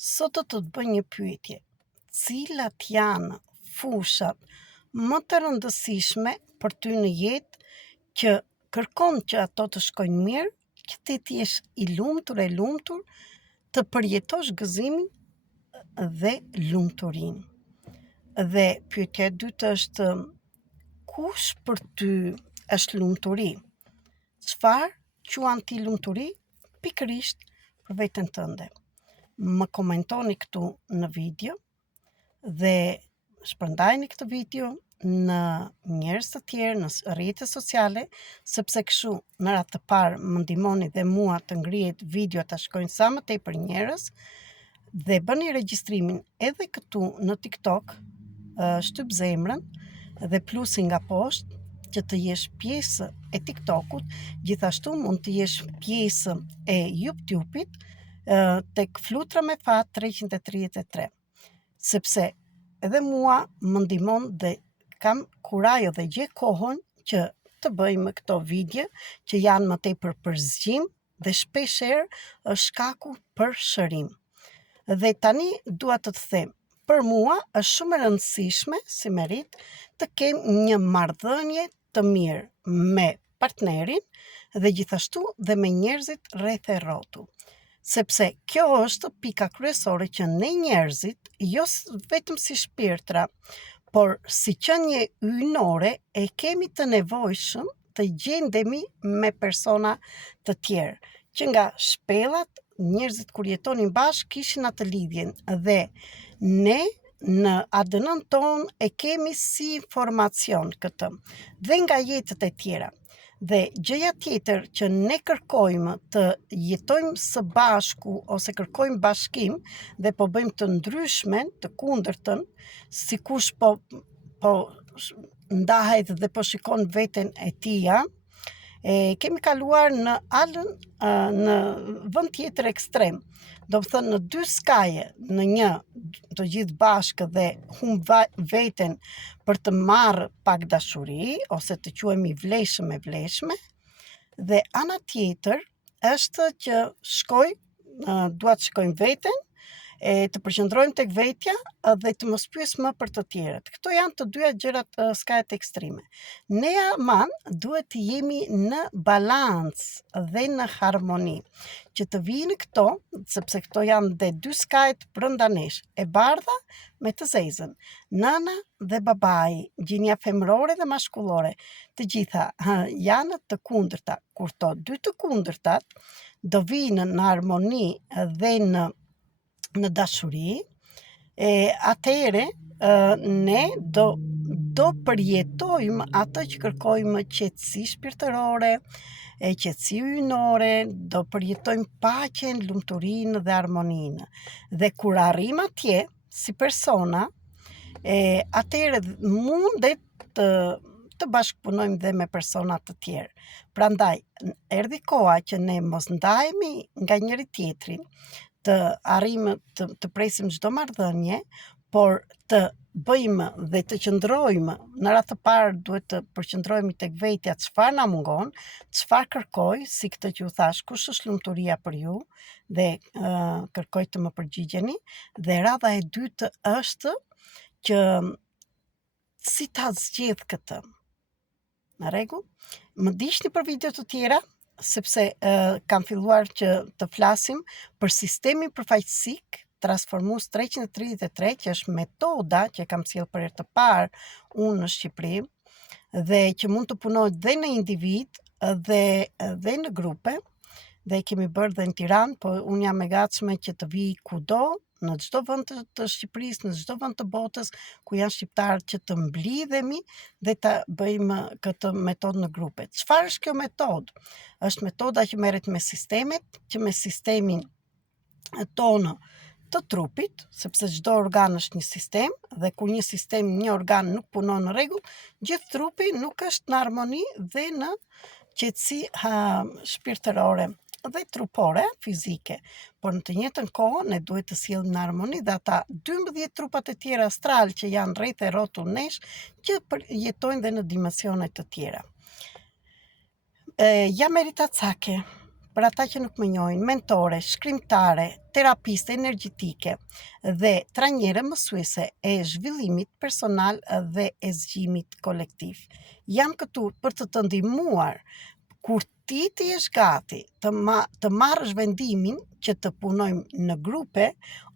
Sot do të bëj një pyetje. Cilat janë fushat më të rëndësishme për ty në jetë që kërkon që ato të shkojnë mirë, që ti të jesh i lumtur, të përjetosh gëzimin dhe lumturinë. Dhe pyetja e dytë është kush për ty është lumturi? Çfarë quan ti lumturi? Pikërisht për veten tënde. Më komentoni këtu në video dhe shpërndajni këtë video në njerëz të tjerë, në rrjetet sociale, sepse kështu në radhë të parë më ndihmoni dhe mua të ngrihet video të shkojnë sa më tepër njerëz, dhe bëni regjistrimin edhe këtu në TikTok, shtyp zemrën dhe plusin nga poshtë që të jesh pjesë e TikTokut, gjithashtu mund të jesh pjesë e YouTube-it tek Flutra me Fat 333, sepse edhe mua më ndihmon dhe kam kurajo dhe gjej kohën që të bëjmë këto video që janë më tepër për zgjim dhe shpeshherë është shkaku për shërim. Dhe tani dua të them, për mua është shumë e rëndësishme si merit të kem një marrëdhënie të mirë me partnerin dhe gjithashtu dhe me njerëzit rreth e rrotu. Sepse kjo është pika kryesore që ne njerëzit, jo vetëm si shpirtra, por si qenie hyjnore e kemi të nevojshëm të gjendemi me persona të tjerë, që nga shpellat njerëzit kur jetonin bashkë kishin atë lidhjen dhe ne në ADN-n ton e kemi si informacion këtë dhe nga jetët e tjera. Dhe gjëja tjetër që ne kërkojmë të jetojmë së bashku ose kërkojmë bashkim dhe po bëjmë të ndryshmen, të kundërtën, sikush po ndahet dhe po shikon veten e tija, kemi kaluar në vend tjetër ekstrem. Do të thënë në dy skaje, në një të gjithë bashkë dhe humb veten për të marrë pak dashuri ose të quhemi vleshëm e vleshme, dhe ana tjetër është që dua të shkojmë veten, të përqendrojmë tek vetja dhe të mos pyes më për të tjerët. Këto janë të dyja gjërat skajet ekstreme. Ne aman duhet të jemi në balancë dhe në harmoni, që të vinë këto, sepse këto janë dhe dy skajet brenda nesh, e bardha me të zezën, nëna dhe babai, gjinja femërore dhe mashkullore, të gjitha janë të kundërta. Kur to dy të kundërtat do vinë në harmoni dhe në dashuri, atëhere ne do përjetojmë atë që kërkojmë, qetësi shpirtërore, qetësi hyjnore, do përjetojmë paqen, lumturinë dhe harmoninë. Dhe kur arrim atje si persona, atëhere mundet të bashkëpunojmë dhe me persona të tjerë. Prandaj, erdhi koha që ne mos ndahemi nga njëri tjetri, të arrijmë të presim çdo marrëdhënie, por të bëjmë dhe të qëndrojmë në radhë të parë duhet të përqendrohemi tek vetja, çfarë na mungon, çfarë kërkoj, si këtë që u thash, kush është lumturia për ju, dhe kërkoj të më përgjigjeni, dhe radha e dytë është që si ta zgjedh këtë. Në rregull? Më ndiqni për video të tjera, sepse kam filluar që të flasim për sistemin përfaqësik transformues 333, që është metoda që kam sjell për herë të parë unë në Shqipëri dhe që mund të punohet dhe në individ dhe në grupe, dhe kemi bërë dhe në Tiranë, po unë jam e gatshme që të vij kudo, në çdo vend të Shqipërisë, në çdo vend të botës ku janë shqiptarë, që të mblidhemi dhe të bëjmë këtë metodë në grupe. Çfarë është kjo metodë? Është metoda që merret me sistemet, që me sistemin tonë të trupit, sepse çdo organ është një sistem, dhe kur një organ nuk punon në rregull, gjithë trupi nuk është në harmoni dhe në qetësi shpirtërore dhe trupore, fizike. Por në të njëjtën kohë ne duhet të sjellim në harmoni dhe ata 12 trupat e tjera astral që janë rreth e rrotull nesh, që jetojnë dhe në dimensione të tjera. Jam Erita Cake, për ata që nuk më njohin, mentore, shkrimtare, terapiste energjetike dhe trajnere mësuese e zhvillimit personal dhe e zgjimit kolektiv. Jam këtu për të ndihmuar kur ti të jesh gati të marrësh vendimin që të punojmë në grupe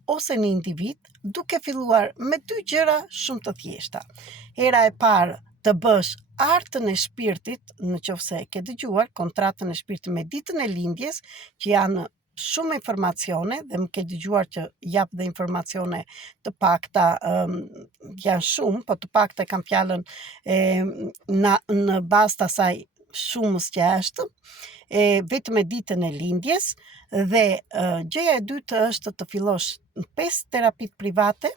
ose në individ, duke filluar me 2 gjëra shumë të thjeshta. Hera e parë, të bësh artën e shpirtit, në qoftë se e ke dëgjuar kontratën e shpirtit me ditën e lindjes, që janë shumë informacione dhe më ke dëgjuar që jap dhe informacione të pakta, janë shumë, po të pakta kam fjalën në bazë të asaj shumës që është, vetëm e ditën e lindjes, dhe gjëja e dytë është të fillosh 5 terapit private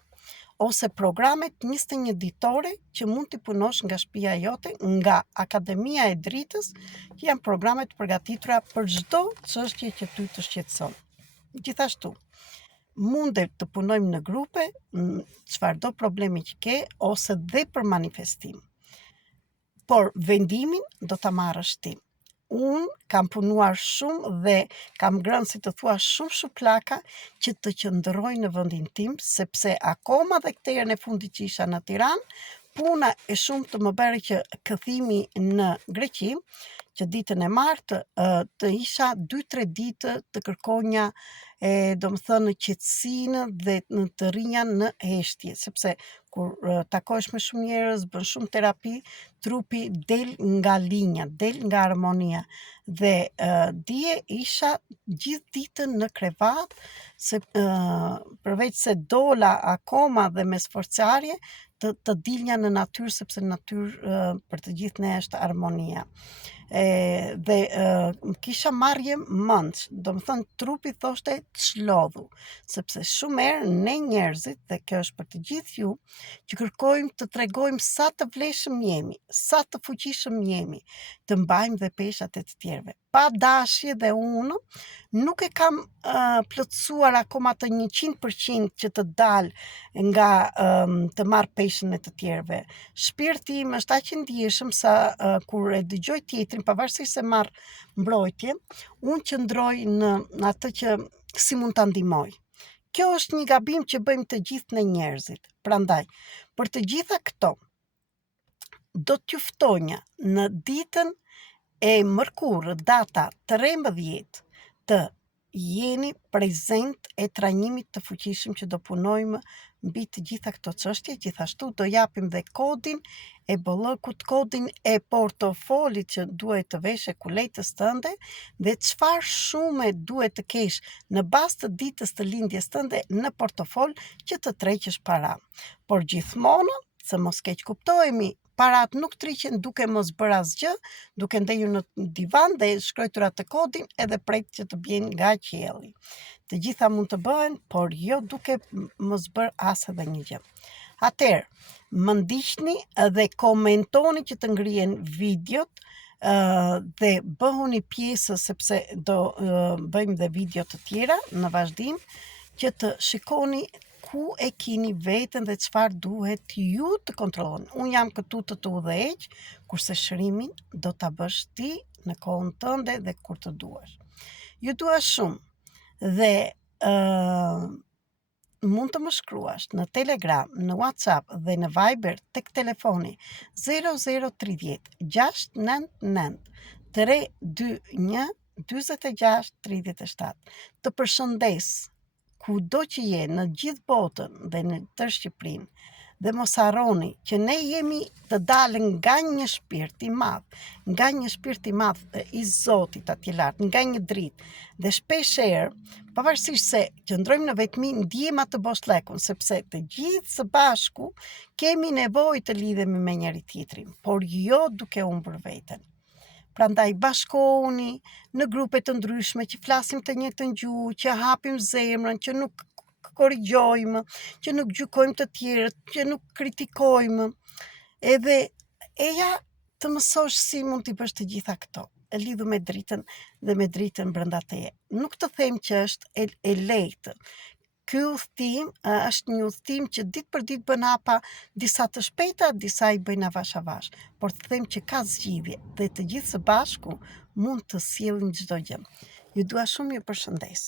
ose programet 21 ditore që mund t'i punosh nga shtëpia jote, nga Akademia e Dritës, që janë programe të përgatitura për çdo çështje që ty të shqetëson. Gjithashtu, mundet të punojmë në grupe, çfarëdo problemi që ke, ose dhe për manifestim. Por vendimin do ta marrësh ti. Unë kam punuar shumë dhe kam ngrënë, si të thua, shumë plaka që të qëndroj në vendin tim, sepse akoma dhe këtë herën e fundit që isha në Tiranë, puna e shumë të më bëri që këthimi në Greqi, që ditën e martë të isha 2-3 ditë të kërkonja domethënë qetësinë dhe të rinja në heshtje, sepse kur takohesh me shumë njerëz, bën shumë terapi, trupi del nga linja, del nga harmonia. Dhe dje isha gjithë ditën në krevat, se përveç se dola akoma dhe me sforcarje, të dilja në natyrë, sepse në natyrë për të gjithë ne është harmonia. Dhe kisha marrje mendsh, domethënë trupi thoshte çlodhu, sepse shumë herë ne njerëzit, dhe kjo është për të gjithë ju, që kërkojmë të tregojmë sa të vlefshëm jemi, sa të fuqishëm jemi, të mbajmë dhe peshat e të tjerëve. Pa dashje, dhe unë nuk e kam plotësuar akoma të 100% që të dal nga të marr peshën e të tjerëve. Shpirti im është aq i ndjeshëm sa kur e dëgjoj tjetrin, pavarësisht se marr mbrojtje, unë qëndroj në atë që si mund ta ndihmoj. Kjo është një gabim që bëjmë të gjithë ne njerëzit. Prandaj, për të gjitha këto, do t'ju ftonja në ditën e mërkurë, data 13, të jeni prezent e trajnimit të fuqishëm që do punojmë mbi të gjitha këto çështje. Gjithashtu do japim dhe kodin e bollëkut, kodin e portofolit që duhet të vesh e kuletës tënde, dhe çfarë shume duhet të kesh në bazë të ditës të lindjes tënde në portofol që të tregjesh para. Por gjithmonë, se mos keq kuptohemi, parat nuk triqen duke mos bërë asgjë, duke ndenjur në divan dhe shkruar atë kodin edhe pret që të bjen nga qielli. Të gjitha mund të bëhen, por jo duke mos bërë as edhe një gjë. Atëherë, më ndiqni dhe komentoni që të ngrihen videot dhe bëhuni pjesë, sepse do bëjmë dhe video të tjera në vazhdim, që të shikoni ku e keni veten dhe çfarë duhet ju të kontrolloni. Unë jam këtu të udhëheq, kurse shërimin do ta bësh ti në kohën tënde dhe kur të duash. Ju dua shumë dhe mund të më shkruash në Telegram, në WhatsApp dhe në Viber tek telefoni 0030 699 321 46 37. Të përshëndes kudo që je në gjithë botën dhe në tërë Shqipërinë, dhe mos harroni që ne jemi të dalë nga një shpirt i madh i Zotit atje lart, nga një dritë, dhe shpeshherë, pavarësisht se qëndrojmë në vetmi, ndjejmë atë boshllëkun, sepse të gjithë së bashku kemi nevojë të lidhemi me njëri tjetrin, por jo duke humbur veten. Prandaj bashkohuni në grupe të ndryshme që flasim të njëjtën gjuhë, që hapim zemrën, që nuk korrigjojmë, që nuk gjykojmë të tjerët, që nuk kritikojmë. Edhe eja të mësosh si mund t'i bësh të gjitha këto, e lidhur me dritën dhe me dritën brenda teje. Nuk të them që është e lehtë. Ky udhtim është një udhtim që ditë për ditë bën hapa, disa të shpejta, disa i bëjnë avash avash, por të them që ka zgjidhje dhe të gjithë së bashku mund të sjellim çdo gjë. Ju dua shumë, ju përshëndes.